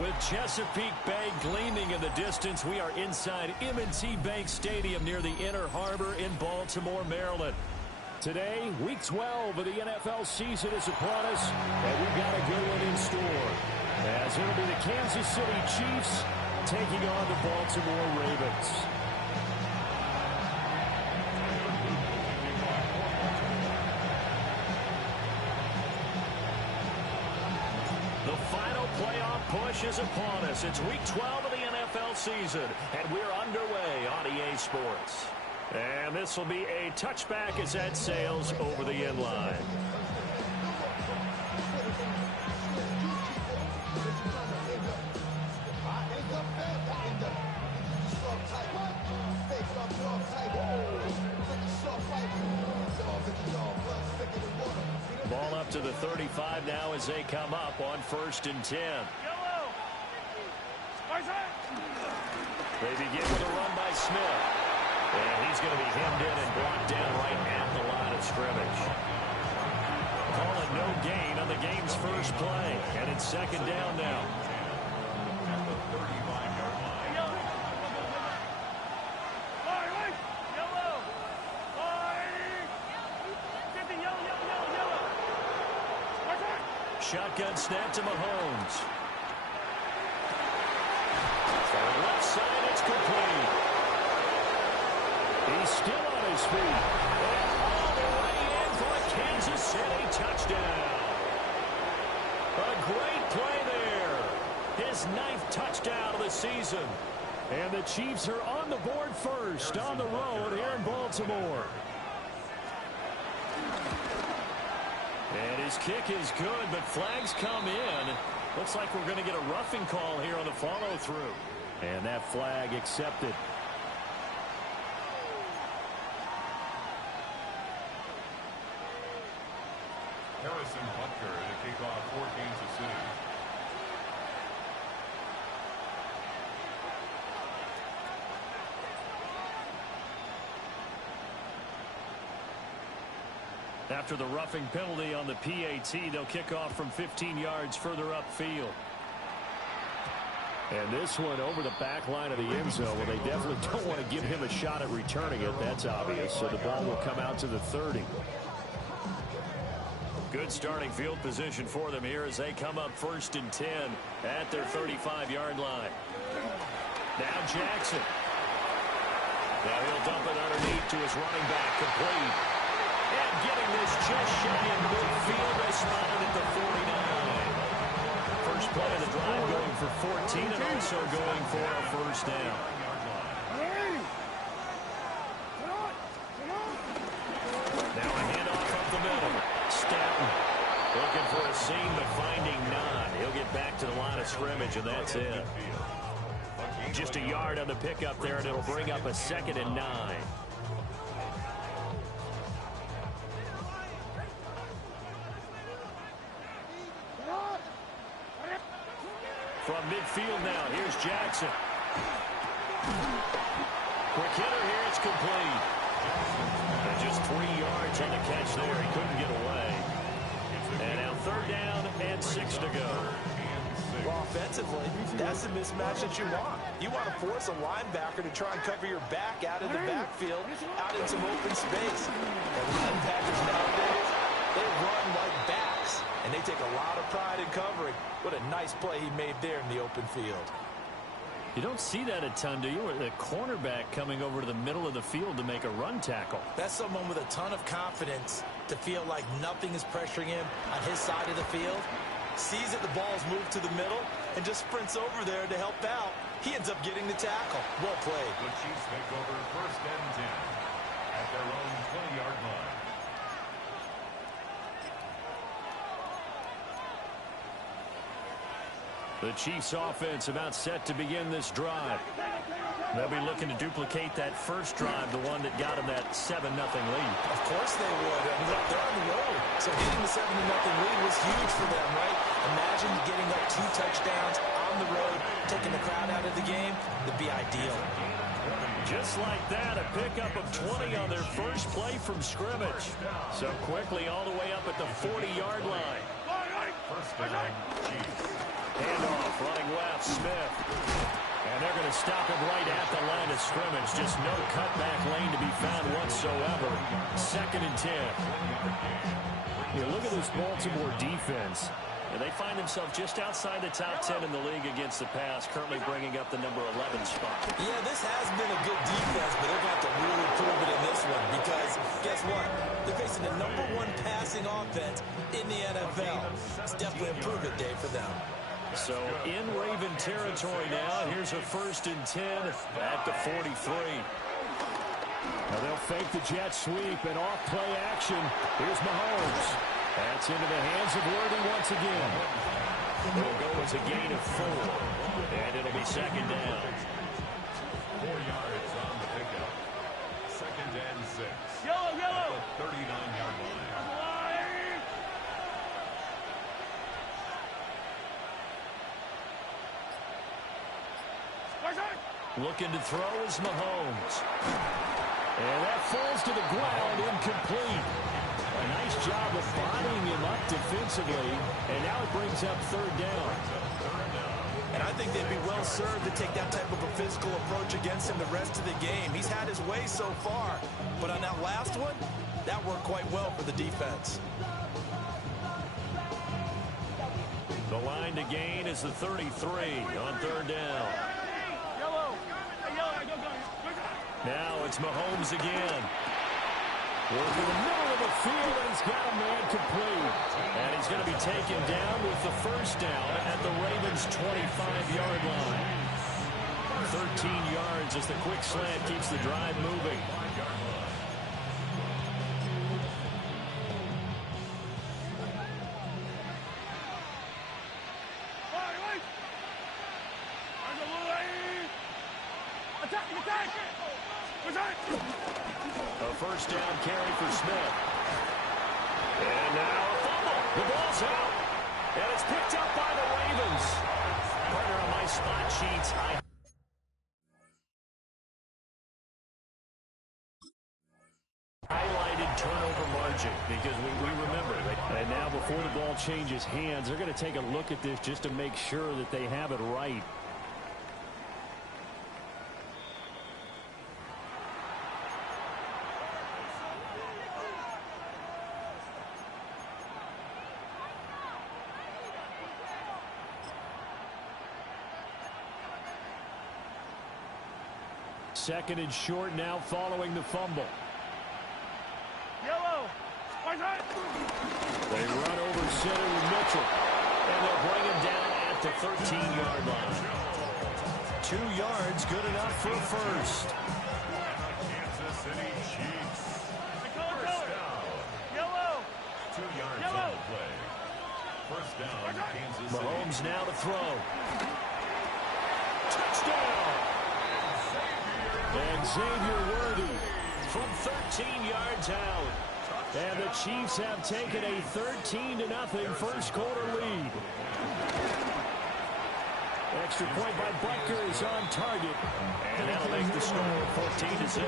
With Chesapeake Bay gleaming in the distance, we are inside M&T Bank Stadium near the Inner Harbor in Baltimore, Maryland. Today, Week 12 of the NFL season is upon us, and we've got a good one in store. As it'll be the Kansas City Chiefs taking on the Baltimore Ravens. The final playoff push is upon us. It's Week 12 of the NFL season, and we're underway on EA Sports. And this will be a touchback as that sails over the end line. Ball up to the 35 now as they come up on 1st and 10. They begin with a run by Smith. And he's going to be hemmed in and brought down right at the line of scrimmage. Calling no gain on the game's first play. And it's 2nd down now. Shotgun snap to Mahomes. For the left side, it's complete. He's still on his feet. And all the way in for a Kansas City touchdown. A great play there. His 9th touchdown of the season. And the Chiefs are on the board first on the road here in Baltimore. And his kick is good, but flags come in. Looks like we're going to get a roughing call here on the follow-through. And that flag accepted. Harrison Butker to kick off for Kansas City. After the roughing penalty on the PAT, they'll kick off from 15 yards further upfield. And this one over the back line of the end zone. Well, they definitely don't want to give him a shot at returning it. That's obvious. So the ball will come out to the 30. Good starting field position for them here as they come up 1st and 10 at their 35-yard line. Now Jackson. Now he'll dump it underneath to his running back, complete. And getting this just shy in midfield, they spotted at the 49. First play of the drive going for 14 and also going for a 1st down. Now a handoff up the middle. Stanton looking for a seam, but finding none. He'll get back to the line of scrimmage, and that's it. Just a yard on the pickup there, and it'll bring up a 2nd and 9. From midfield now, here's Jackson. Quick hitter here, it's complete. And just 3 yards on the catch there. He couldn't get away. And now 3rd down and 6 to go. Well, offensively, that's the mismatch that you want. You want to force a linebacker to try and cover your back out of the backfield, out in some open space. And linebackers nowadays, they run like backs, and they take a lot of pride in covering. What a nice play he made there in the open field. You don't see that a ton, do you? The cornerback coming over to the middle of the field to make a run tackle. That's someone with a ton of confidence to feel like nothing is pressuring him on his side of the field. Sees that the ball's moved to the middle and just sprints over there to help out. He ends up getting the tackle. Well played. The Chiefs take over 1st and 10 at their own 20-yard line. The Chiefs offense about set to begin this drive. They'll be looking to duplicate that first drive, the one that got them that 7-0 lead. Of course they would. I mean, they're on the road. So getting the 7-0 lead was huge for them, right? Imagine getting up 2 touchdowns on the road, taking the crowd out of the game. That'd be ideal. Just like that, a pickup of 20 on their first play from scrimmage. So quickly all the way up at the 40-yard line. First down, Chiefs. Handoff, running left, Smith. And they're going to stop him right at the line of scrimmage. Just no cutback lane to be found whatsoever. 2nd and 10. You look at this Baltimore defense. And they find themselves just outside the top 10 in the league against the pass, currently bringing up the number 11 spot. Yeah, this has been a good defense, but they're going to have to really prove it in this one because, guess what? They're facing the number 1 passing offense in the NFL. It's definitely a prove-it day for them. So in Raven territory now, here's a 1st and 10 at the 43. Now they'll fake the jet sweep and off play action. Here's Mahomes. That's into the hands of Worthy once again. It'll go as a gain of 4. And it'll be 2nd down. 4 yards on the pickup. 2nd and 6. Yellow. 39-yard line. Looking to throw is Mahomes. And that falls to the ground, incomplete. A nice job of bodying him up defensively, and now it brings up 3rd down. And I think they'd be well served to take that type of a physical approach against him the rest of the game. He's had his way so far, but on that last one, that worked quite well for the defense. The line to gain is the 33 on 3rd down. Now it's Mahomes again. Working the middle of the field, and he's got a man complete. And he's going to be taken down with the 1st down at the Ravens' 25-yard line. 13 yards as the quick slant keeps the drive moving. A 1st down carry for Smith. And now a fumble. The ball's out. And it's picked up by the Ravens. Partner on my spot sheets. Highlighted turnover margin because we remember that. And now before the ball changes hands, they're going to take a look at this just to make sure that they have it right. Second and short now following the fumble. They run over center with Mitchell. And they'll bring him down at the 13-yard line. 2 yards, good enough for a 1st. Kansas City Chiefs. 1st down. 2 yards on the play. 1st down, Kansas City. Mahomes now to throw. Touchdown! And Xavier Worthy from 13 yards out. And the Chiefs have taken a 13-0 1st quarter lead. Extra point by Butker is on target. And that'll make the score 14-0.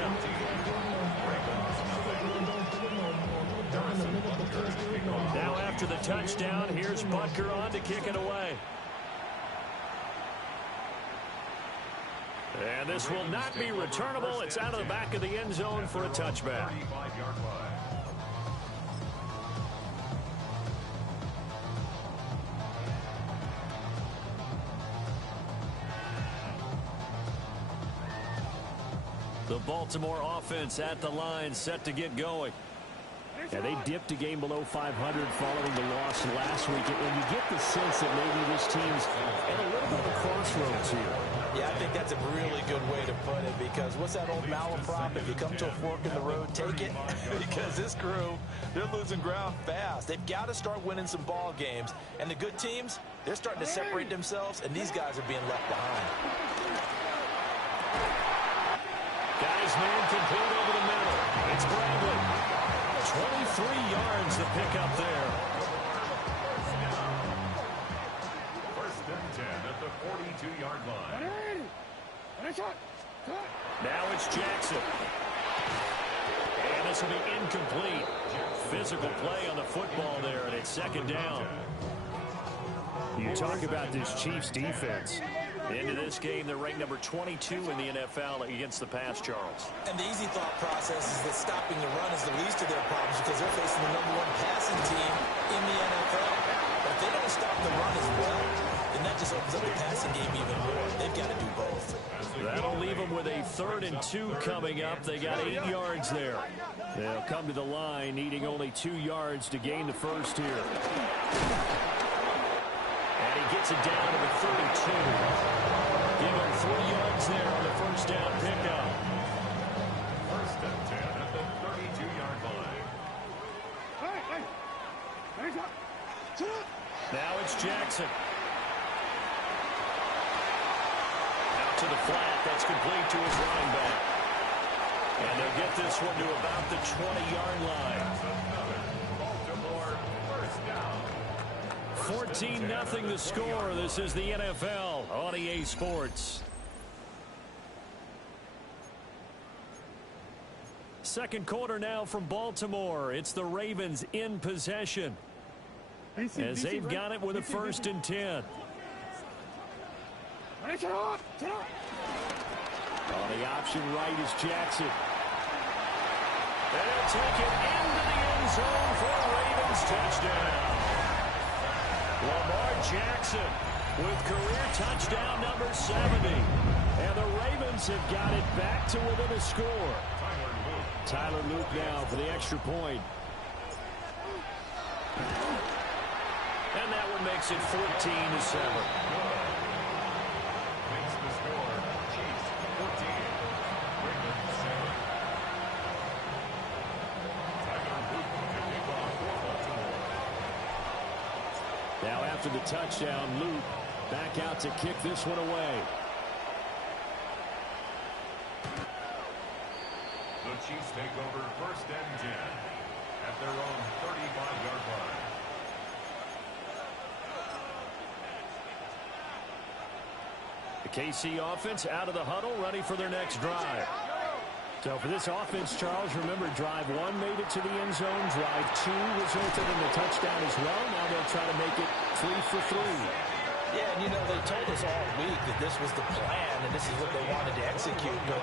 Now after the touchdown, here's Butker on to kick it away. And this will not be returnable. It's out of the back of the end zone for a touchback. 35-yard line. The Baltimore offense at the line, set to get going. Yeah, they dipped a game below 500 following the loss last week. And you get the sense that maybe this team's at a little bit of a crossroads here. Yeah, I think that's a really good way to put it because what's that old malaprop? If you come to a fork in the road, take it. Because this crew, they're losing ground fast. They've got to start winning some ball games. And the good teams, they're starting to separate themselves, and these guys are being left behind. Guys, man complete over the middle. It's Bradley. 23 yards to pick up there. 1st and 10 at the 42-yard line. Now it's Jackson. And this will be incomplete. Physical play on the football there, and it's 2nd down. You talk about this Chiefs defense. Into this game, they're ranked number 22 in the NFL against the pass, Charles. And the easy thought process is that stopping the run is the least of their problems because they're facing the #1 passing team in the NFL. But if they don't stop the run as well, then that just opens up the passing game even more. They've got to do both. That'll leave them with a 3rd and 2 coming up. They got 8 yards there. They'll come to the line needing only 2 yards to gain the first here. And he gets it down to the 32. Give him 3 yards there on the first down pickup. First and 10 at the 32-yard line. Now it's Jackson. Out to the flat. That's complete to his running back. And they'll get this one to about the 20-yard line. Baltimore, first down. 14-0 the score. This is the NFL on EA Sports. Second quarter now from Baltimore. It's the Ravens in possession as they've got it with a 1st and 10. On the option right is Jackson. And they'll take it into the end zone for a Ravens touchdown. Lamar Jackson with career touchdown number 70. And the Ravens have got it back to within a score. Tyler Luke now for the extra point. And that one makes it 14-7. Makes the score. Chiefs 14. Ravens 7. Tyler Luke to kick off for Baltimore. Now after the touchdown, Luke back out to kick this one away. The Chiefs take over 1st and 10 at their own 35-yard line. The KC offense out of the huddle, ready for their next drive. So for this offense, Charles, remember drive 1 made it to the end zone. Drive 2 resulted in the touchdown as well. Now they'll try to make it 3 for 3. Yeah, and you know, they told us all week that this was the plan and this is what they wanted to execute. But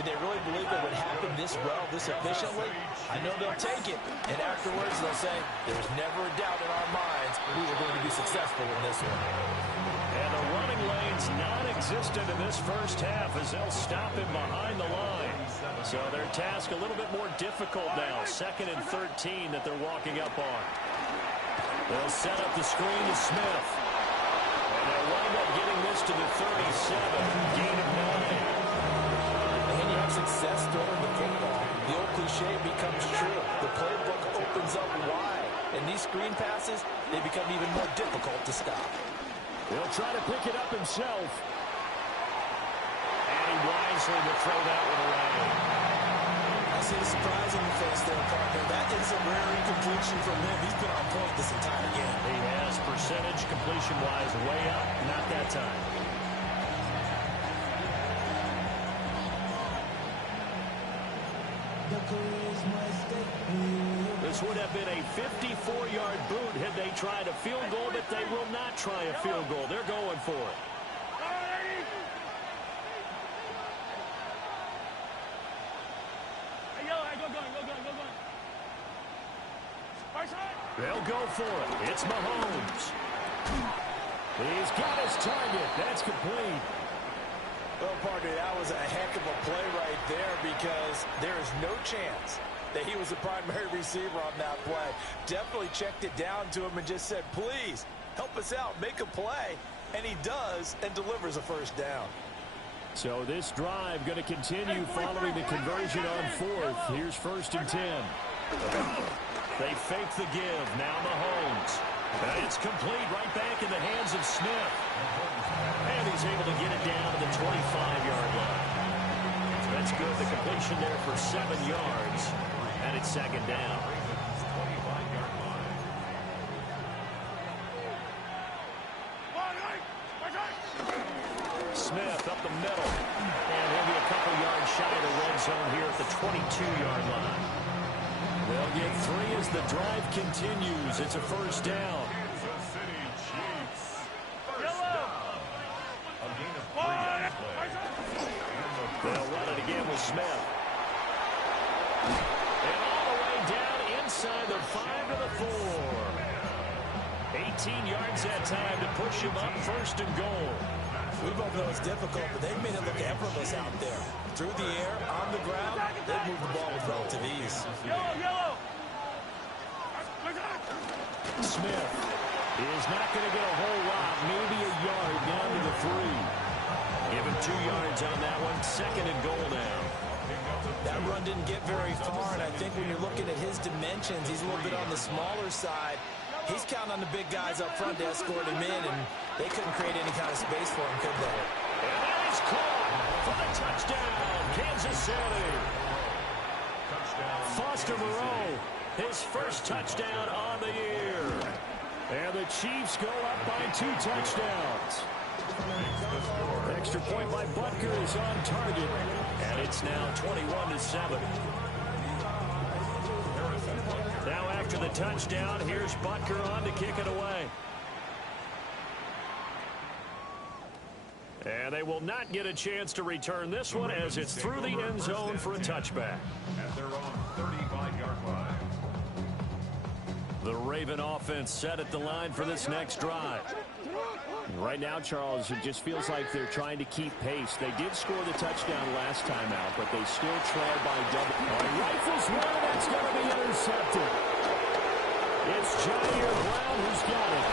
did they really believe it would happen this well, this efficiently? I know they'll take it. And afterwards, they'll say, there was never a doubt in our minds we were going to be successful in this one. And the running lane's non-existent in this first half as they'll stop him behind the line. So their task a little bit more difficult now. 2nd and 13 that they're walking up on. They'll set up the screen to Smith. And they'll wind up getting this to the 37. Gain of 9. And when you have success throwing the football, the old cliche becomes true. The playbook opens up wide. And these screen passes, they become even more difficult to stop. He'll try to pick it up himself. And he wisely will throw that one away. I see the surprise in your face there, partner. That is a rare incompletion from him. He's been on point this entire game. He has percentage completion-wise way up. Not that time. This would have been a 54-yard boot had they tried a field goal, but they will not try a field goal. They're going for it. They'll go for it. It's Mahomes. He's got his target. That's complete. Well, partner, that was a heck of a play right there because there is no chance that he was the primary receiver on that play. Definitely checked it down to him and just said, please, help us out, make a play. And he does and delivers a first down. So this drive going to continue following the conversion on 4th. Here's 1st and 10. They fake the give. Now Mahomes. And it's complete right back in the hands of Smith. And he's able to get it down to the 25-yard line. That's good. The completion there for 7 yards. And it's 2nd down. Smith up the middle. And he'll be a couple yards shy of the red zone here at the 22-yard line. They'll get 3 as the drive continues. It's a first down. Kansas City Chiefs with Smith. And all the way down inside the 5 to the 4. 18 yards that time to push him up, first and goal. We both know it's difficult, but they've made it look effortless out there. Through the air, on the ground, they've moved the ball with relative ease. Yellow. Smith is not going to get a whole lot, maybe a yard down to the 3. Give him 2 yards on that one, second and goal now. That run didn't get very far, and I think when you're looking at his dimensions, he's a little bit on the smaller side. He's counting on the big guys up front to escort him in, and they couldn't create any kind of space for him, could they? And that is caught for the touchdown, Kansas City. Foster Moreau, his first touchdown on the year. And the Chiefs go up by 2 touchdowns. Extra point by Butker is on target, and it's now 21-7. Now after the touchdown, here's Butker on to kick it away. And they will not get a chance to return this one as it's through the end zone for a touchback. At their own 35-yard line. The Raven offense set at the line for this next drive. Right now, Charles, it just feels like they're trying to keep pace. They did score the touchdown last time out, but they still trail by double. Rifles one, that's going to be intercepted. It's Jair Brown who's got it.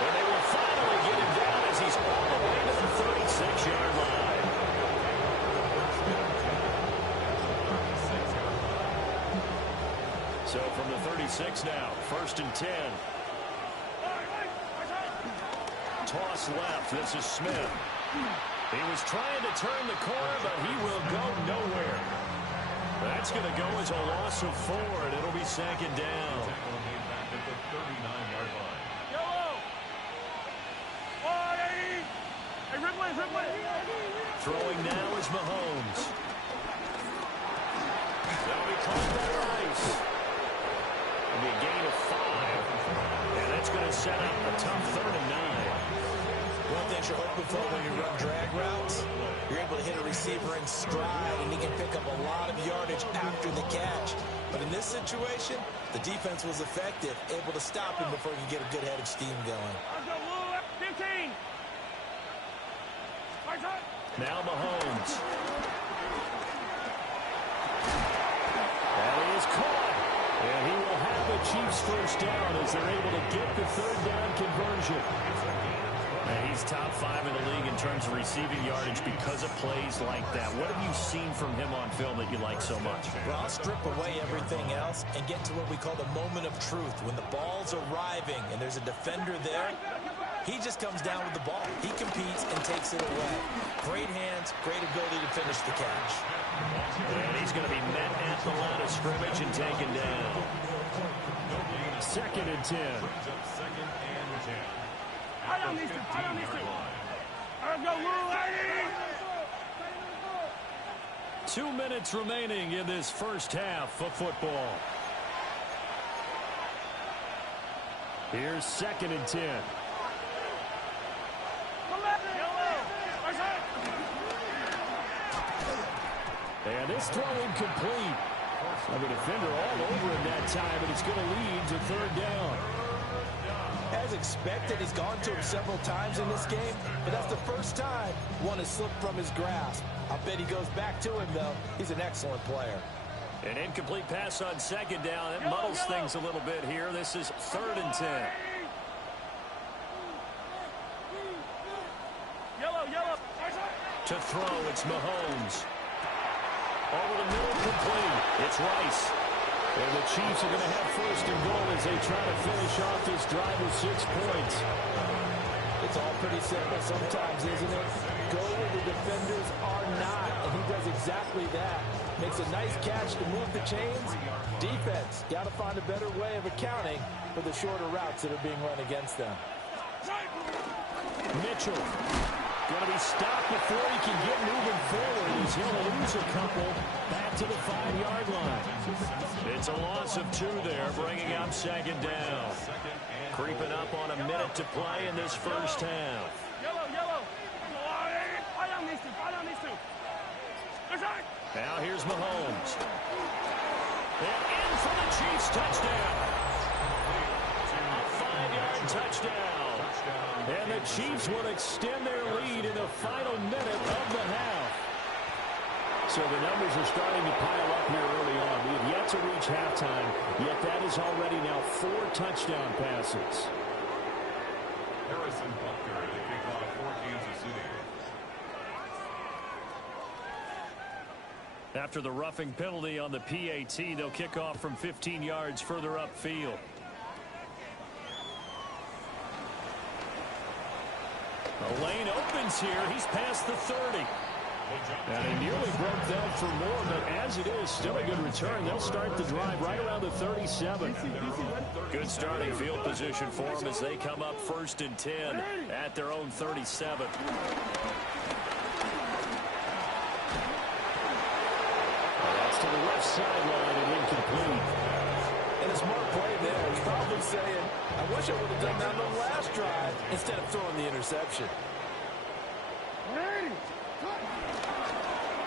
And they will finally get him down as he's all the way to the 36-yard line. So from the 36 now, first and 10. Toss left. This is Smith. He was trying to turn the corner, but he will go nowhere. That's going to go as a loss of 4, and it'll be second down. At the 39-yard line. Throwing now is Mahomes. That'll be called by Rice. It'll be a gain of 5. And that's going to set up a tough 3rd and 9. One thing you're hoping for when you run drag routes, you're able to hit a receiver in stride, and he can pick up a lot of yardage after the catch. But in this situation, the defense was effective, able to stop him before he could get a good head of steam going. Now Mahomes. That is caught. And he will have the Chiefs first down as they're able to get the 3rd down conversion. And he's top 5 in the league in terms of receiving yardage because of plays like that. What have you seen from him on film that you like so much? Well, I'll strip away everything else and get to what we call the moment of truth. When the ball's arriving and there's a defender there, he just comes down with the ball. He competes and takes it away. Great hands, great ability to finish the catch. And he's going to be met at the line of scrimmage and taken down. Second and 10. Second and 10. I don't need to. Go, 2 minutes remaining in this first half of football. Here's second and 10. And this throw incomplete. A defender all over him that time, and it's going to lead to 3rd down. As expected, he's gone to him several times in this game, but that's the first time one has slipped from his grasp. I bet he goes back to him, though. He's an excellent player. An incomplete pass on second down. It muddles things a little bit here. This is 3rd and 10. To throw, it's Mahomes. Over the middle, complete. It's Rice. And the Chiefs are going to have first and goal as they try to finish off this drive with 6 points. It's all pretty simple sometimes, isn't it? Go where the defenders are not, and he does exactly that. Makes a nice catch to move the chains. Defense, got to find a better way of accounting for the shorter routes that are being run against them. Mitchell going to be stopped before he can get moving forward. He's going to lose a couple back to the 5-yard line. It's a loss of 2 there, bringing up second down. Creeping up on a minute to play in this first half. Now here's Mahomes. And in for the Chiefs touchdown. A 5-yard touchdown. And the Chiefs will extend their lead in the final minute of the half. So the numbers are starting to pile up here early on. We have yet to reach halftime, yet that is already now 4 touchdown passes. Harrison Butker to kick off for Kansas City. After the roughing penalty on the PAT, they'll kick off from 15 yards further upfield. The lane opens here. He's past the 30. And he nearly broke that for more, but as it is, still a good return. They'll start the drive right around the 37. Good starting field position for them as they come up 1st and 10 at their own 37. That's to the left sideline and incomplete. And a smart play there. He's probably saying, I wish I would have done that on the last drive instead of throwing the interception.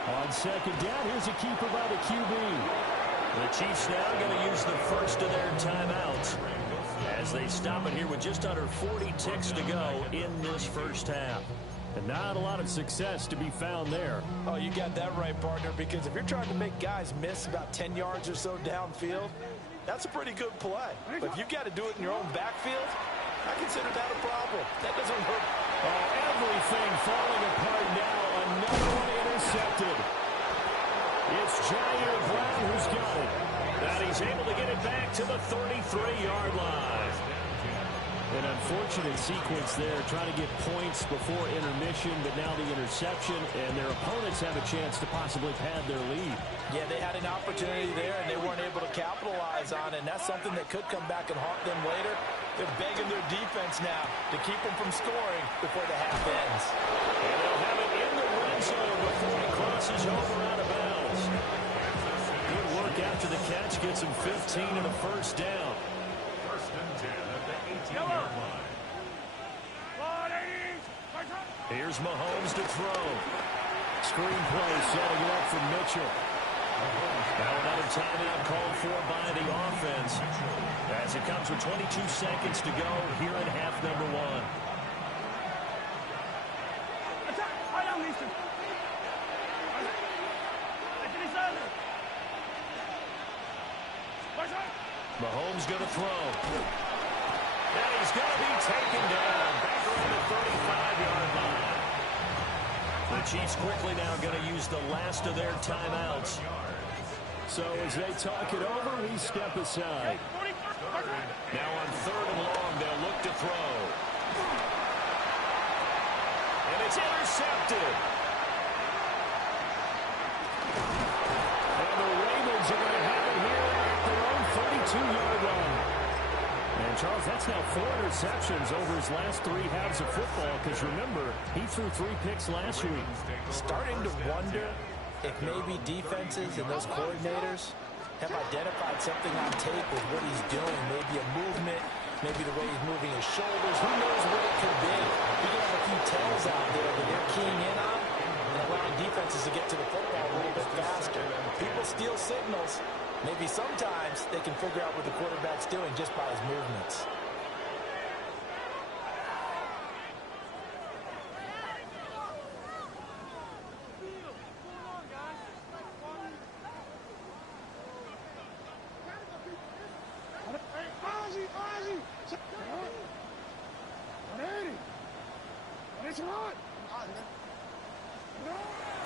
On 2nd down, here's a keeper by the QB. The Chiefs now going to use the first of their timeouts as they stop it here with just under 40 ticks to go in this first half. And not a lot of success to be found there. Oh, you got that right, partner, because if you're trying to make guys miss about 10 yards or so downfield, that's a pretty good play. But if you've got to do it in your own backfield, I consider that a problem. That doesn't hurt. Oh, everything falling apart now. Another one intercepted. It's Jair Brown who's got it. And he's able to get it back to the 33-yard line. An unfortunate sequence there, trying to get points before intermission, but now the interception, and their opponents have a chance to possibly pad their lead. Yeah, they had an opportunity there, and they weren't able to capitalize on it, and that's something that could come back and haunt them later. They're begging their defense now to keep them from scoring before the half ends. And they'll have it in the red zone before he crosses over out of bounds. Good work after the catch, gets him 15 and a first down. 1st and 10 at the 18-yard line. Here's Mahomes to throw. Screen play setting it up for Mitchell. Now another timeout called for by the offense as it comes with 22 seconds to go here in half number 1. Mahomes going to throw. And he's going to be taken down back around the 35-yard line. The Chiefs quickly now going to use the last of their timeouts. So as they talk it over, we step aside. Now on 3rd and long, they'll look to throw. And it's intercepted. And the Ravens are going to have it here at their own 32-yard line. And Charles, that's now 4 interceptions over his last 3 halves of football, because remember, he threw 3 picks last week. Starting to wonder if maybe defenses and those coordinators have identified something on tape with what he's doing. Maybe a movement, maybe the way he's moving his shoulders. Who knows what it could be? We can have a few tells out there that they're keying in on and allowing defenses to get to the football a little bit faster. People steal signals. Maybe sometimes they can figure out what the quarterback's doing just by his movements.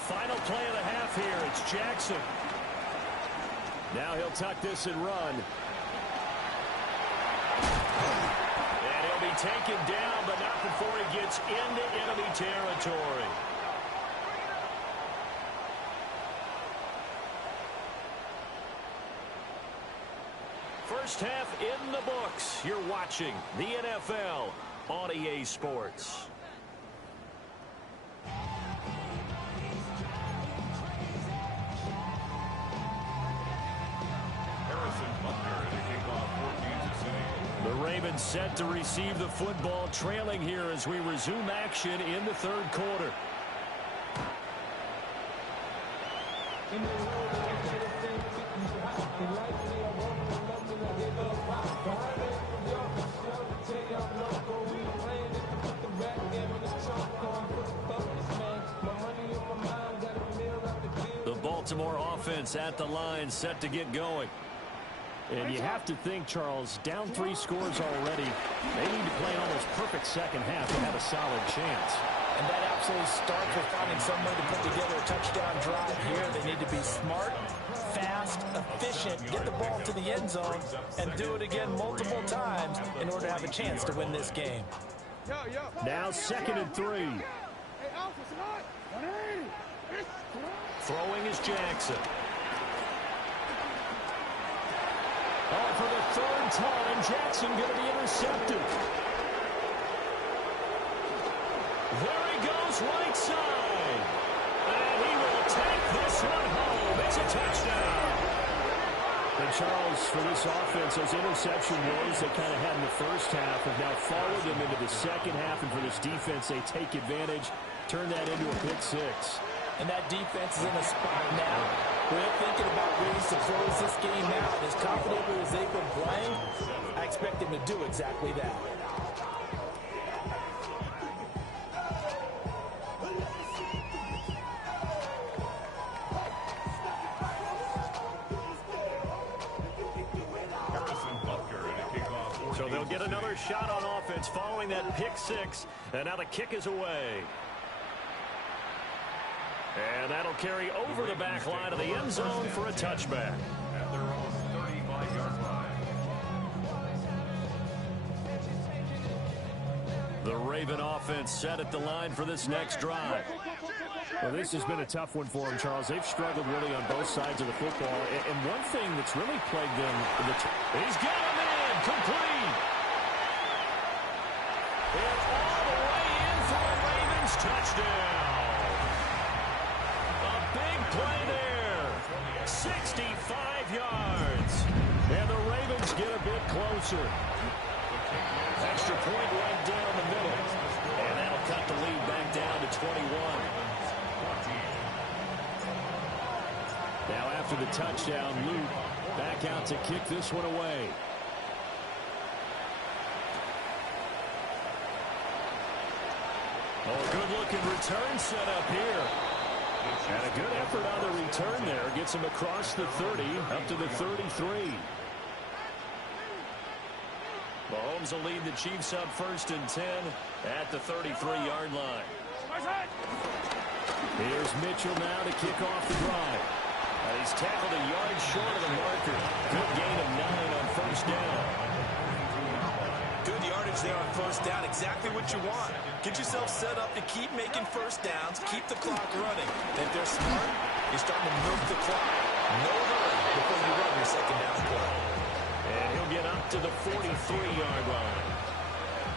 Final play of the half here. It's Jackson. Now he'll tuck this and run. And he'll be taken down, but not before he gets into enemy territory. First half in the books. You're watching the NFL on EA Sports. The Ravens set to receive the football, trailing here as we resume action in the 3rd quarter. The Baltimore offense at the line, set to get going. And you have to think, Charles, down 3 scores already. They need to play an almost perfect second half to have a solid chance. And that absolutely starts with finding some way to put together a touchdown drive here. They need to be smart, fast, efficient, get the ball to the end zone, and do it again multiple times in order to have a chance to win this game. Now 2nd and 3. Throwing is Jackson. Oh, for the 3rd time, Jackson going to be intercepted. There he goes, right side. And he will take this one home. It's a touchdown. And Charles, for this offense, those interception woes they kind of had in the first half have now followed them into the second half. And for this defense, they take advantage, turn that into a pick 6. And that defense is in a spot now where they're thinking about ways to close this game out. As confidently as they've been playing, I expect them to do exactly that. So they'll get another shot on offense following that pick 6. And now the kick is away. And that'll carry over the back line of the end zone for a touchback. At their own 35-yard line. The Raven offense set at the line for this next drive. Well, this has been a tough one for them, Charles. They've struggled really on both sides of the football. And one thing that's really plagued them... He's got him in, complete. And all the way in for a Ravens touchdown. Big play there. 65 yards. And the Ravens get a bit closer. Extra point right down the middle. And that'll cut the lead back down to 21. Now after the touchdown, Luke back out to kick this one away. Oh, good-looking return set up here. And a good effort on the return there. Gets him across the 30, up to the 33. Mahomes will lead the Chiefs up 1st and 10 at the 33-yard line. Here's Mitchell now to kick off the drive. He's tackled a yard short of the marker. Good gain of 9 on 1st down. Good yardage there on 1st down. Exactly what you want. Get yourself set up to keep making 1st downs, keep the clock running. And if they're smart, you're starting to milk the clock. No hurry before you run your 2nd down play. And he'll get up to the 43-yard line.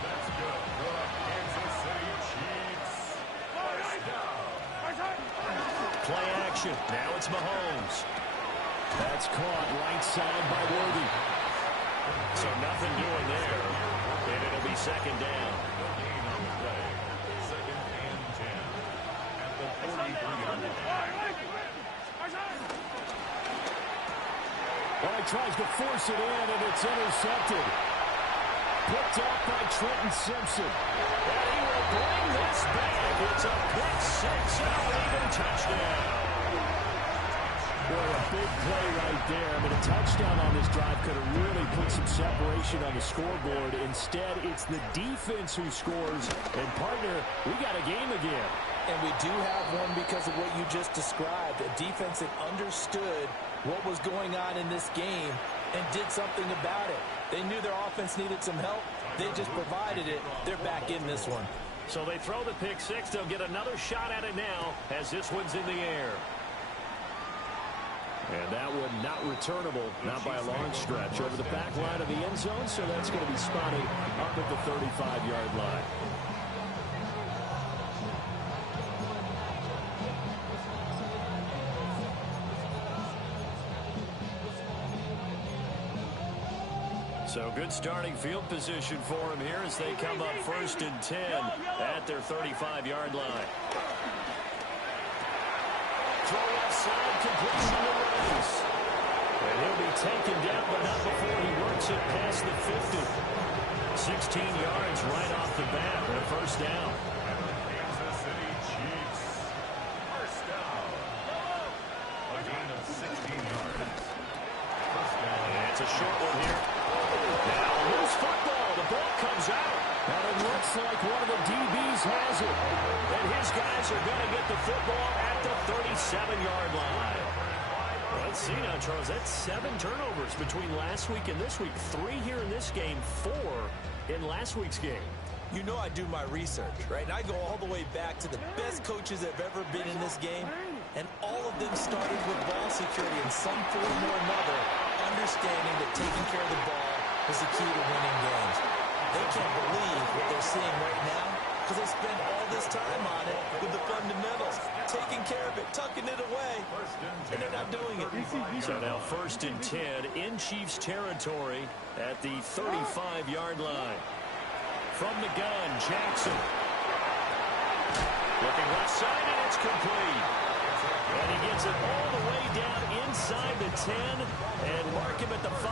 That's good. The Kansas City Chiefs. Play action. Now it's Mahomes. That's caught right side by Worthy. So nothing doing there. And it'll be 2nd down. Gain on the play. 2nd and 10. At the 43-yard line. Well, he tries to force it in, and it's intercepted. Picked up by Trenton Simpson. And he will bring this back. It's a pick 6 and a Raven touchdown. Boy, a big play right there. I mean, a touchdown on this drive could have really put some separation on the scoreboard. Instead, it's the defense who scores. And, partner, we got a game again. And we do have one because of what you just described. A defense that understood what was going on in this game and did something about it. They knew their offense needed some help. They just provided it. They're back in this one. So they throw the pick 6. They'll get another shot at it now as this one's in the air. And that one not returnable, not by a long stretch, over the back line of the end zone, so that's going to be spotted up at the 35-yard line. So good starting field position for him here as they come up 1st and 10 at their 35-yard line. Throw left outside completion to Rice. And he'll be taken down, but not before he works it past the 50. 16 yards right off the bat and a first down. Kansas City Chiefs. First down. A gain of 16 yards. First down. And it's a short one here. Now loose football. The ball comes out. And it looks like one of the DBs has it. And his guys are going to get the football at the 37-yard line. Let's see now, Charles. That's 7 turnovers between last week and this week. 3 here in this game, 4 in last week's game. You know I do my research, right? And I go all the way back to the best coaches that have ever been in this game, and all of them started with ball security in some form or another, understanding that taking care of the ball is the key to winning games. They can't believe what they're seeing right now because they spent all this time on it with the fundamentals, taking care of it, tucking it away, and they're not doing it. So now 1st and 10 in Chiefs territory at the 35-yard line. From the gun, Jackson. Looking left side, and it's complete. And he gets it all the way down inside the 10 and mark him at the 5.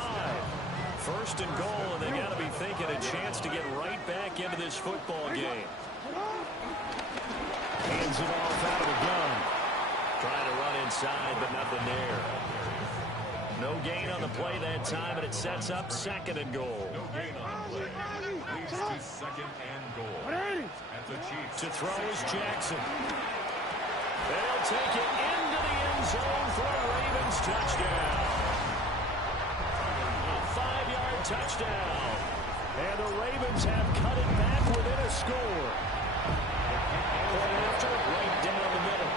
1st and goal, and they got to be thinking a chance to get right back into this football game. Hands it off out of the gun. Trying to run inside, but nothing there. No gain on the play that time, and it sets up 2nd and goal. No gain on the play. Leads to 2nd and goal. At the Chiefs. To throw is Jackson. They'll take it into the end zone for a Ravens touchdown. A 5-yard touchdown. And the Ravens have cut it back within a score. Point after, right down the middle.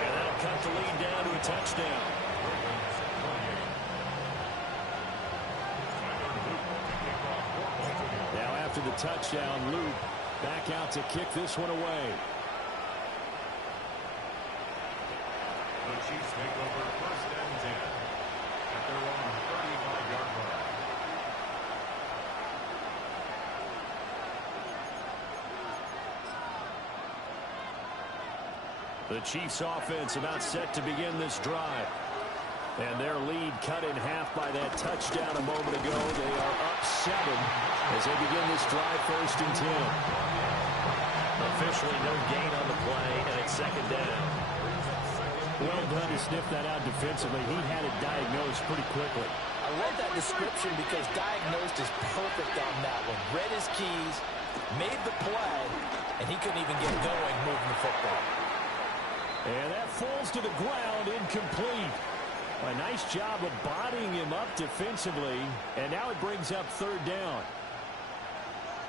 And that'll cut the lead down to a touchdown. Now after the touchdown, Luke back out to kick this one away. The Chiefs take over 1st and 10 at their own 35-yard line. The Chiefs offense about set to begin this drive. And their lead cut in half by that touchdown a moment ago. They are up 7 as they begin this drive 1st and 10. Officially no gain on the play, and it's 2nd down. Well done to sniff that out defensively. He had it diagnosed pretty quickly. I love that description because diagnosed is perfect on that one. Read his keys, made the play, and he couldn't even get going moving the football. And that falls to the ground, incomplete. A nice job of bodying him up defensively, and now it brings up 3rd down.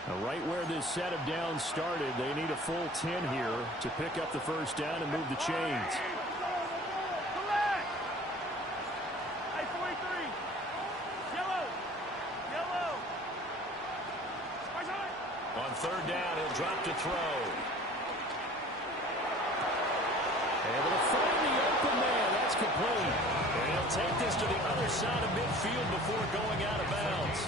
Now right where this set of downs started, they need a full 10 here to pick up the 1st down and move the chains. On 3rd down, he'll drop to throw. Able to find the open man. That's complete. And he'll take this to the other side of midfield before going out of bounds.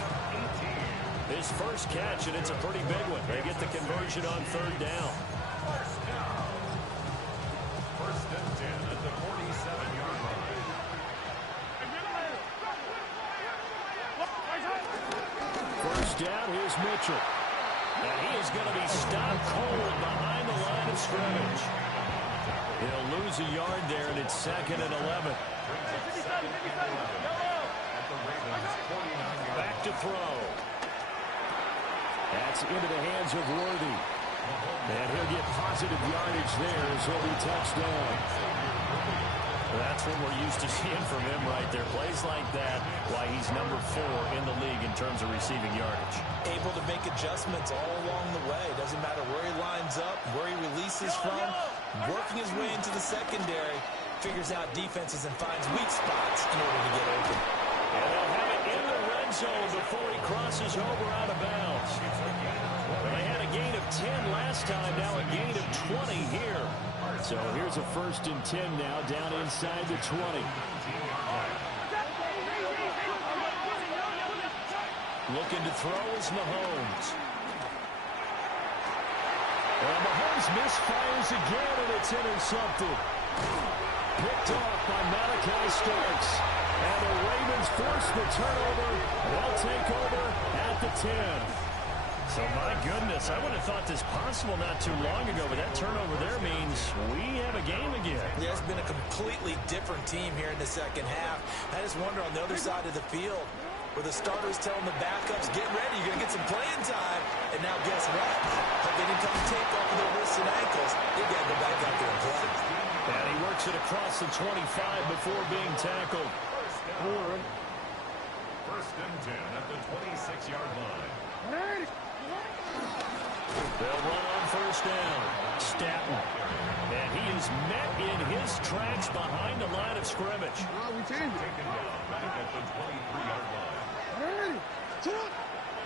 His first catch, and it's a pretty big one. They get the conversion on 3rd down. First down. 1st and 10 at the 47-yard line. First down, here's Mitchell. And he is going to be stopped cold behind the line of scrimmage. He'll lose a yard there, and it's 2nd and 11. Back to throw. That's into the hands of Worthy. And he'll get positive yardage there as he'll be touched down. That's what we're used to seeing from him right there. Plays like that, why he's number 4 in the league in terms of receiving yardage. Able to make adjustments all along the way. Doesn't matter where he lines up, where he releases from. Working his way into the secondary, figures out defenses and finds weak spots in order to get open. And they'll have it in the red zone before he crosses over out of bounds. They had a gain of 10 last time, now a gain of 20 here. So here's a 1st and 10 now, down inside the 20. Looking to throw is Mahomes. And Mahomes misfires again, and it's intercepted. picked off by Malachi Starks. And the Ravens force the turnover. They'll take over at the 10. So, my goodness, I would have thought this possible not too long ago, but that turnover there means we have a game again. Yeah, it's been a completely different team here in the second half. I just wonder on the other side of the field, where the starters telling the backups, get ready, you're going to get some playing time. And now guess what? They didn't come to tape off of their wrists and ankles. They got to go back out there and play. And he works it across the 25 before being tackled. First and 10 at the 26-yard line. They'll run on first down. Staton. And he is met in his tracks behind the line of scrimmage. Taken down back at the 23-yard line.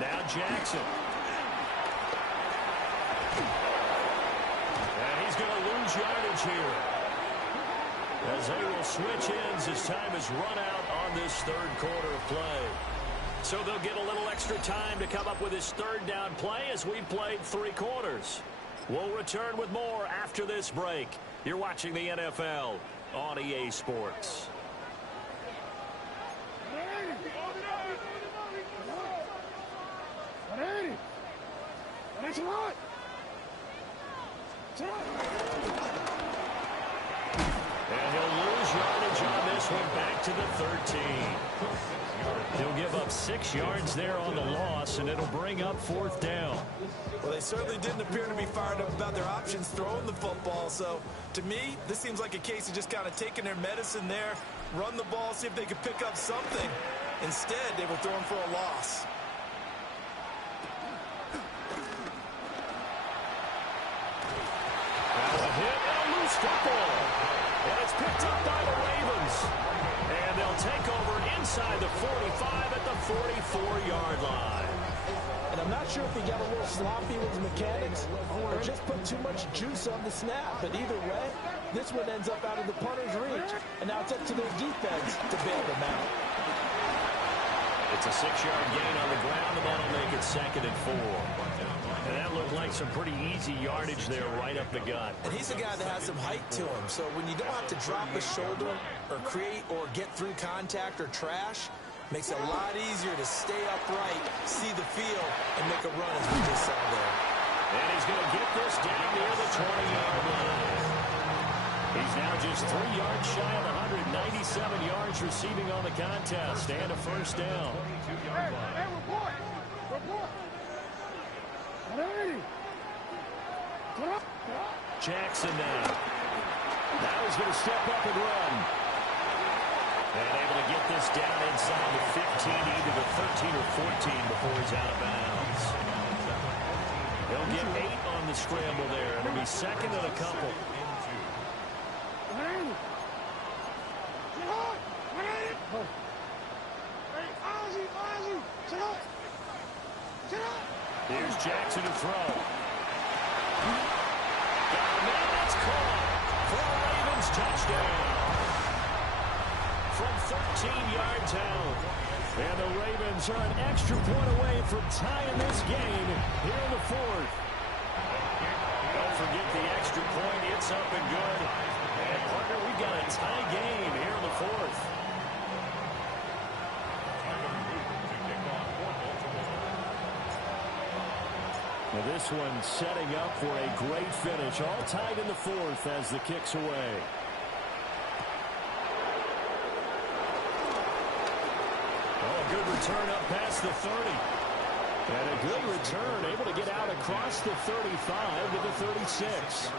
Now Jackson. And he's going to lose yardage here, as they will switch ends as time is run out on this third quarter of play. So they'll get a little extra time to come up with his third down play as we played 3 quarters. We'll return with more after this break. You're watching the NFL on EA Sports. And he'll lose yardage on this one, back to the 13. He'll give up 6 yards there on the loss, and it'll bring up fourth down. Well, they certainly didn't appear to be fired up about their options throwing the football. So, to me, this seems like a case of just kind of taking their medicine there, run the ball, see if they could pick up something. Instead, they were throwing for a loss. Now a hit and a loose football. And it's picked up by the Ravens. And they'll take over inside the 45 at the 44-yard line. And I'm not sure if he got a little sloppy with his mechanics or just put too much juice on the snap. But either way, this one ends up out of the punter's reach. And now it's up to their defense to bail them out. It's a 6-yard gain on the ground, and that'll make it second and 4. And that looked like some pretty easy yardage there right up the gut. And he's a guy that has some height to him. So when you don't have to drop a shoulder or create or get through contact or trash, makes it a lot easier to stay upright, see the field, and make a run as we just saw there. And he's going to get this down near the 20-yard line. He's now just 3 yards shy of 197 yards receiving on the contest, and a first down. Jackson now. Now he's going to step up and run. And able to get this down inside the 15, either the 13 or 14 before he's out of bounds. He'll get 8 on the scramble there. It'll be second and a couple. Here's Jackson to throw. Got a man that's caught for a Ravens touchdown. From 13 yards out. And the Ravens are an extra point away from tying this game here in the fourth. Don't forget the extra point. It's up and good. And, partner, we've got a tie game here in the fourth. Now this one setting up for a great finish. All tied in the fourth as the kick's away. Oh, a good return up past the 30. And a good return, able to get out across the 35 to the 36.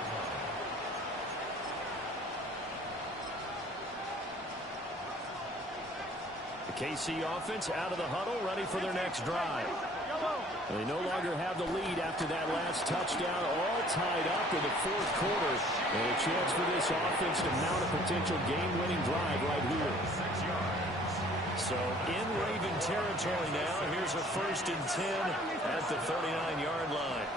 The KC offense out of the huddle, ready for their next drive. They no longer have the lead after that last touchdown, all tied up in the fourth quarter. And a chance for this offense to mount a potential game-winning drive right here. So in Raven territory now, here's a 1st and 10 at the 39-yard line.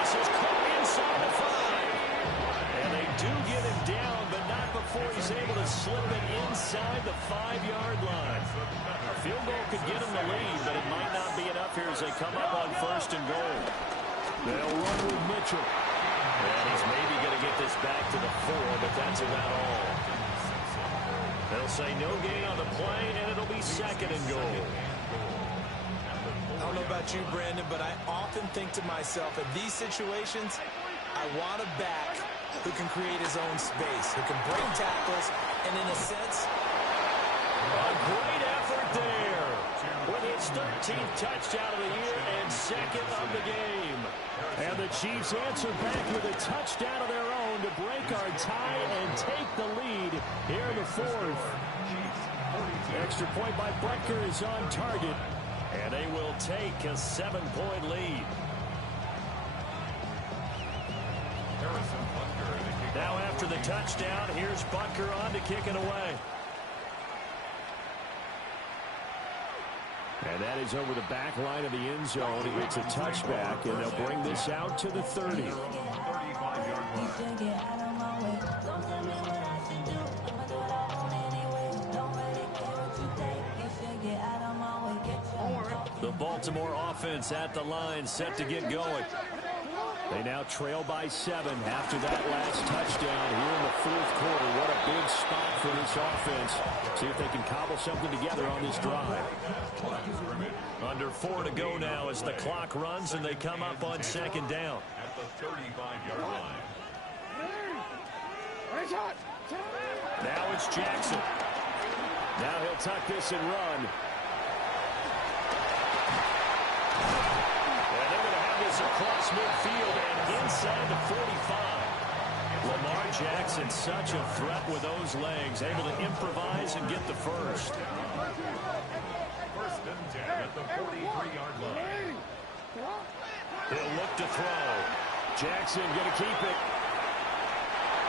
This is caught inside the 5. And they do get him down, but not before he's able to slip it inside the 5-yard line. A field goal could get him the lead, but it might not be enough here as they come up on 1st and goal. They'll run with Mitchell. back to the 4, but that's about all. They'll say no gain on the play, and it'll be second and goal. I don't know about you, Brandon, but I often think to myself, in these situations, I want a back who can create his own space, who can break tackles, and in a sense, a great effort there with his 13th touchdown of the year and second of the game. And the Chiefs answer back with a touchdown of their own to break our tie and take the lead here in the 4th. Extra point by Butker is on target, and they will take a 7-point lead. Now after the touchdown, here's Butker on to kick it away. And that is over the back line of the end zone. It's a touchback, and they'll bring this out to the 30. The Baltimore offense at the line, set to get going. They now trail by 7 after that last touchdown here in the 4th quarter. What a big spot for this offense. See if they can cobble something together on this drive. Under 4 to go now as the clock runs and they come up on second down. At the 35-yard line. Now it's Jackson. Now he'll tuck this and run. And they're going to have this across midfield and inside the 45. Lamar Jackson, such a threat with those legs, able to improvise and get the first. First and 10 at the 43-yard line. He'll look to throw. Jackson going to keep it.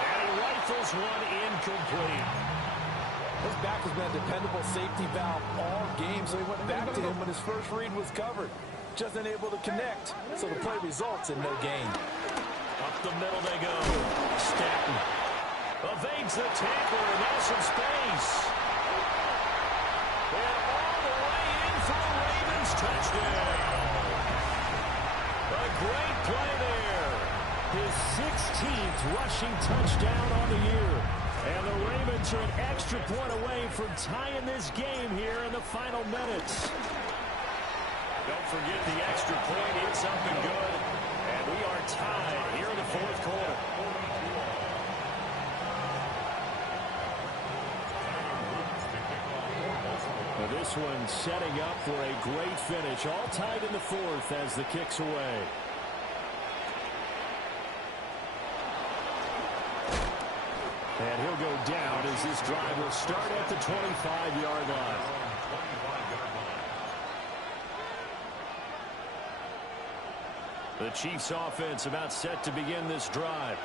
And he rifles one incomplete. his back has been a dependable safety valve all game, so he went back to him when his first read was covered. Just unable to connect, so the play results in no gain. Up the middle they go. Stanton evades the tackler, and now some space. And all the way in for the Ravens touchdown. A great play there. His 16th rushing touchdown on the year. And the Ravens are an extra point away from tying this game here in the final minutes. Don't forget the extra point. It's something good. And we are tied here in the fourth quarter. Well, this one setting up for a great finish. All tied in the fourth as the kick's away. And he'll go down as this drive will start at the 25-yard line. The Chiefs offense about set to begin this drive.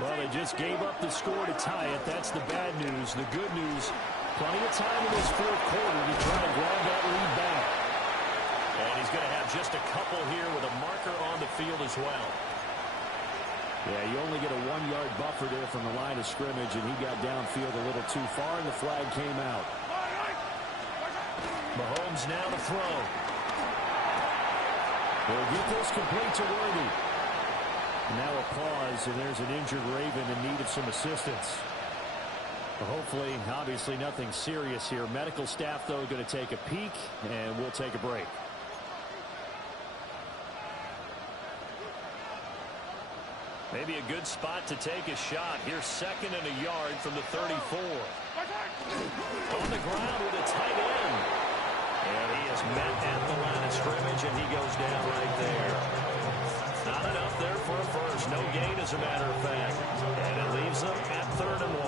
Well, they just gave up the score to tie it. That's the bad news. The good news, plenty of time in this fourth quarter to try to grab that lead back. And he's going to have just a couple here with a marker on the field as well. Yeah, you only get a 1-yard buffer there from the line of scrimmage, and he got downfield a little too far, and the flag came out. Mahomes now to throw. They'll get this complete to Worthy. Now a pause, and there's an injured Raven in need of some assistance. Well, hopefully, obviously nothing serious here. Medical staff, though, going to take a peek, and we'll take a break. Maybe a good spot to take a shot. Here's 2nd and a yard from the 34. On the ground with a tight end. And he is met at the line of scrimmage, and he goes down right there. Not enough there for a first. No gain, as a matter of fact. And it leaves them at 3rd and 1.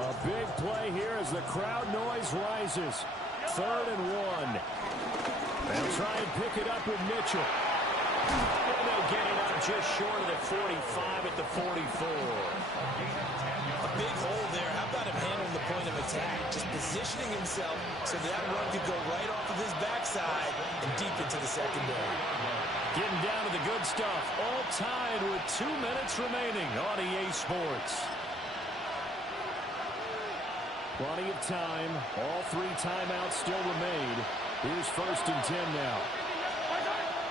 A big play here as the crowd noise rises. 3rd and 1. They'll try and pick it up with Mitchell. And they'll get it up just short of the 45 at the 44. A big hole there. How about him handling the point of attack? Just positioning himself so that run could go right off of his backside and deep into the secondary. Getting down to the good stuff. All tied with 2 minutes remaining on EA Sports. Plenty of time. All 3 timeouts still remain. Here's first and 10 now.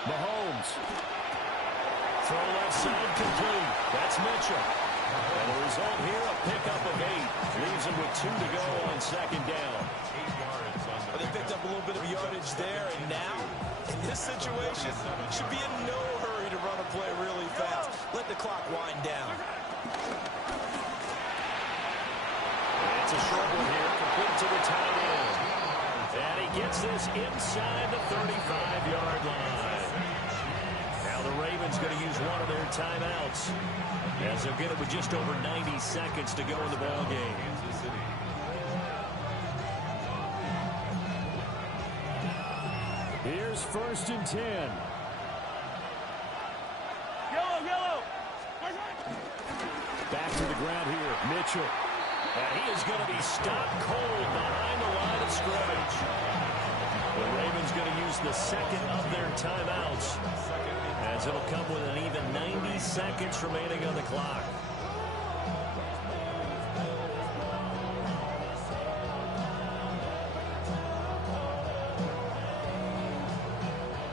Mahomes. Throw left side complete. That's Mitchell. And the result here, a pickup of 8. Leaves him with 2 to go on second down. 8 yards on the They picked up a little bit of yardage there, and now, in this situation, should be in no hurry to run a play really fast. Let the clock wind down. It's a short one here, complete to the tight end. And he gets this inside the 35-yard line. Now the Ravens going to use one of their timeouts, as they'll get it with just over 90 seconds to go in the ball game. Kansas City. Here's first and 10. Yellow. Back to the ground here. Mitchell. And he is going to be stopped cold behind the line of scrimmage. The Ravens going to use the second of their timeouts, as it'll come with an even 90 seconds remaining on the clock.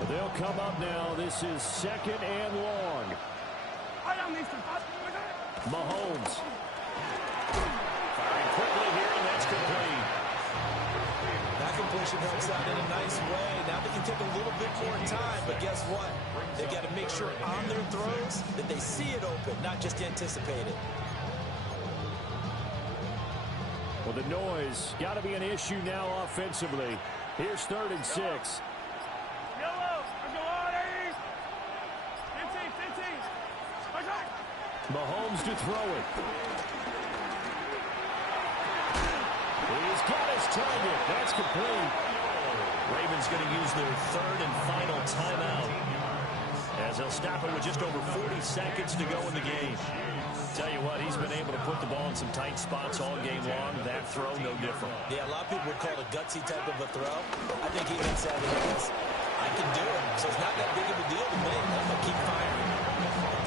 They'll come up now. This is second and long. Mahomes. Firing quickly here, and that's complete. That completion helps out in a nice way. Now they can take a little bit more time, but guess what? They've got to make sure on their throws that they see it open, not just anticipate it. Well, the noise got to be an issue now offensively. Here's third and 6. Mahomes to throw it. He's got his target. That's complete. Ravens going to use their third and final timeout, as they'll stop it with just over 40 seconds to go in the game. Tell you what, he's been able to put the ball in some tight spots all game long. That throw, no different. Yeah, a lot of people would call it a gutsy type of a throw. I think he even said it was, I can do it, so it's not that big of a deal to me. I'm going to keep firing.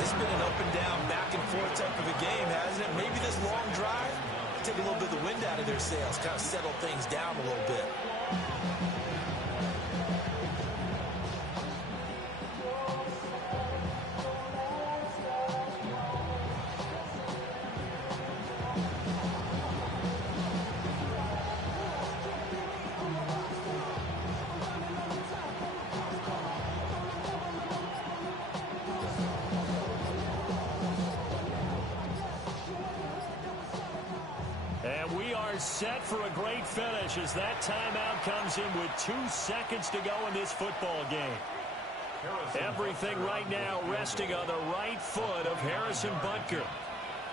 This has been an up and down, back and forth type of a game, hasn't it? Maybe this long drive take a little bit of the wind out of their sails, kind of settle things down a little bit. Set for a great finish as that timeout comes in with 2 seconds to go in this football game. Everything right now resting on the right foot of Harrison Butker.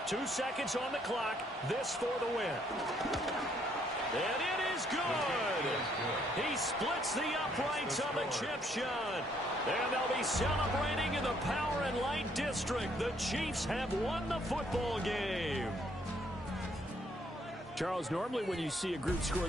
2 seconds on the clock. This for the win. And it is good. He splits the uprights on the chip shot. And they'll be celebrating in the Power and Light District. The Chiefs have won the football game. Charles, normally when you see a group score